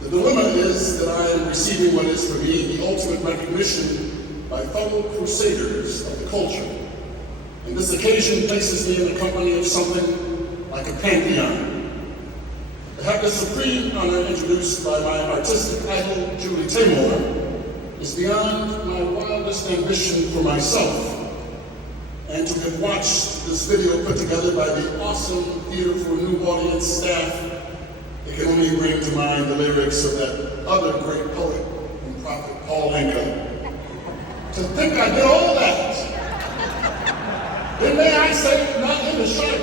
The dilemma is that I am receiving what is for me the ultimate recognition by fellow crusaders of the culture. And this occasion places me in the company of something like a pantheon. To have the supreme honor introduced by my artistic idol, Julie Taymor, is beyond my wildest ambition for myself. And to have watched this video put together by the awesome Theater for a New Audience staff, it can only bring to mind the lyrics of that other great poet and prophet, Paul Anka. To think I did all that, then may I say, not in the shy.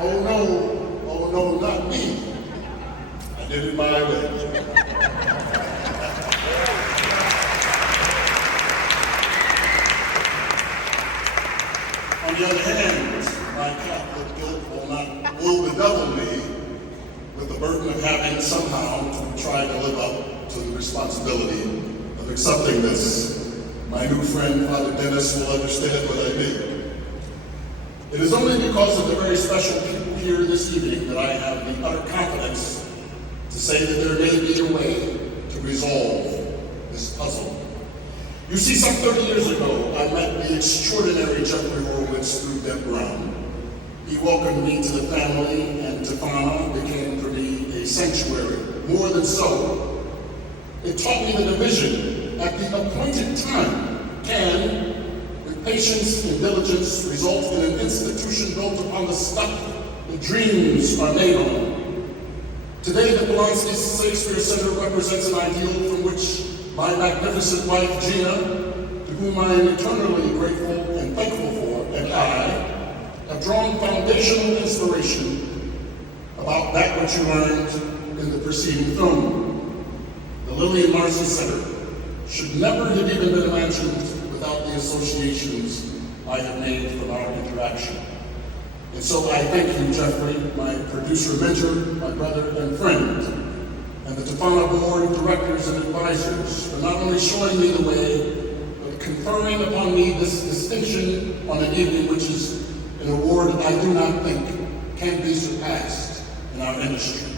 Oh no, not me. I did it my way. On the other hand, my Catholic guilt will bedevil me with the burden of having somehow to try to live up to the responsibility of accepting this. My new friend, Father Dennis, will understand what I mean. It is only because of the very special people here this evening that I have the utter confidence to say that there may be a way to resolve this puzzle. You see, some 30 years ago, I met the extraordinary Jeffrey Horowitz through Deb Brown. He welcomed me to the family, and Tafana became for me a sanctuary. More than so, it taught me that a vision at the appointed time can, with patience and diligence, result in an institution built upon the stuff that dreams are made on. Today, the Polanski Shakespeare Center represents an ideal from which my magnificent wife, Gina, to whom I am eternally grateful and thankful for, and I, have drawn foundational inspiration about that which you learned in the preceding film. The Lillian Marcy Center should never have even been imagined without the associations I have made from our interaction. And so I thank you, Jeffrey, my producer mentor, my brother and friend, and the Tafana Board of Directors and Advisors for not only showing me the way, but conferring upon me this distinction on an evening which is an award I do not think can be surpassed in our industry.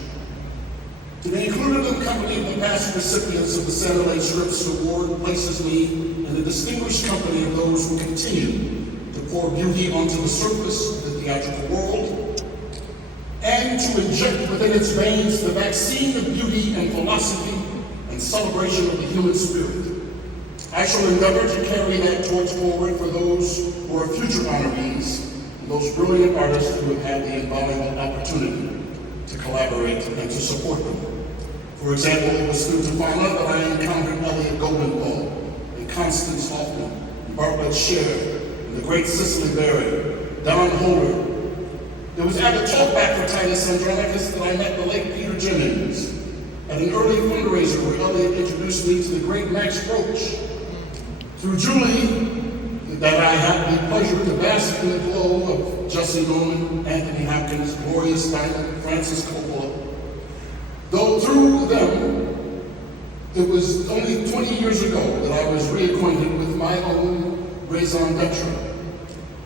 To be included in the company of the past recipients of the Scripps Award places me in the distinguished company of those who continue to pour beauty onto the surface of the theatrical world, and to inject within its veins the vaccine of beauty and philosophy and celebration of the human spirit. I shall endeavor to carry that torch forward for those who are future honorees and those brilliant artists who have had the invaluable opportunity to collaborate and to support them. For example, it was through Tafana that I encountered Elliot Goldenthal and Constance Hoffman, and Bartlett Sher, and the great Cicely Berry, Don Holder. It was at the talkback for Titus Andronicus that I met the late Peter Jennings at an early fundraiser where Elliot introduced me to the great Max Roach. Through Julie, that I had the pleasure to bask in the glow of Jesse Norman, Anthony Hopkins, Gloria Steinem, Francis Coppola. Though through them, it was only 20 years ago that I was reacquainted with my own raison d'etre.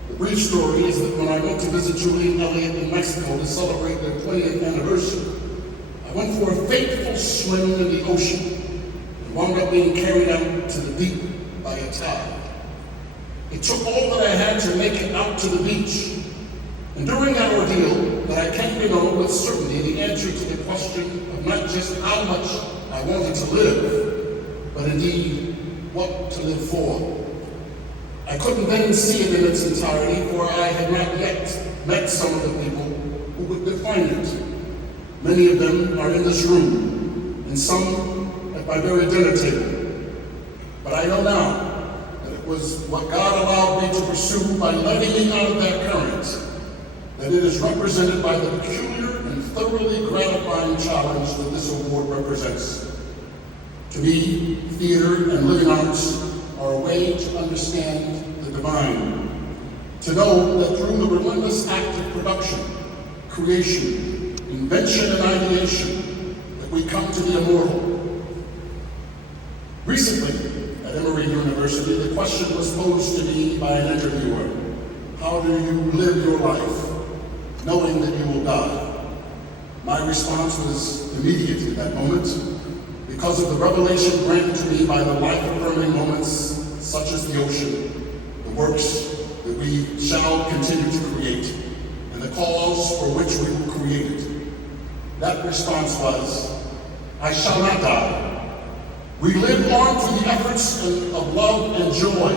The brief story is that when I went to visit Julie and Elliot in Mexico to celebrate their 20th anniversary, I went for a fateful swim in the ocean and wound up being carried out to the deep by a tide. It took all that I had to make it out to the beach. And during that ordeal, that I came to know with certainty the answer to the question of not just how much I wanted to live, but indeed what to live for. I couldn't then see it in its entirety, for I had not yet met some of the people who would define it. Many of them are in this room, and some at my very dinner table. But I know now that it was what God allowed me to pursue by letting me out of that current, that it is represented by the peculiar and thoroughly gratifying challenge that this award represents. To me, theater and living arts are a way to understand the divine, to know that through the relentless act of production, creation, invention, and ideation, that we come to the immortal. Recently, at Emory University, the question was posed to me by an interviewer: how do you live your life knowing that you will die? My response was immediate in that moment because of the revelation granted to me by the life-affirming moments such as the ocean, the works that we shall continue to create, and the cause for which we were created. That response was, I shall not die. We live on through the efforts of love and joy.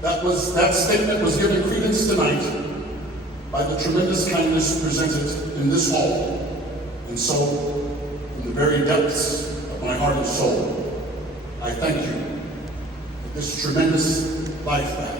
That statement was given credence tonight by the tremendous kindness presented in this hall. And so, from the very depths of my heart and soul, I thank you for this tremendous life back.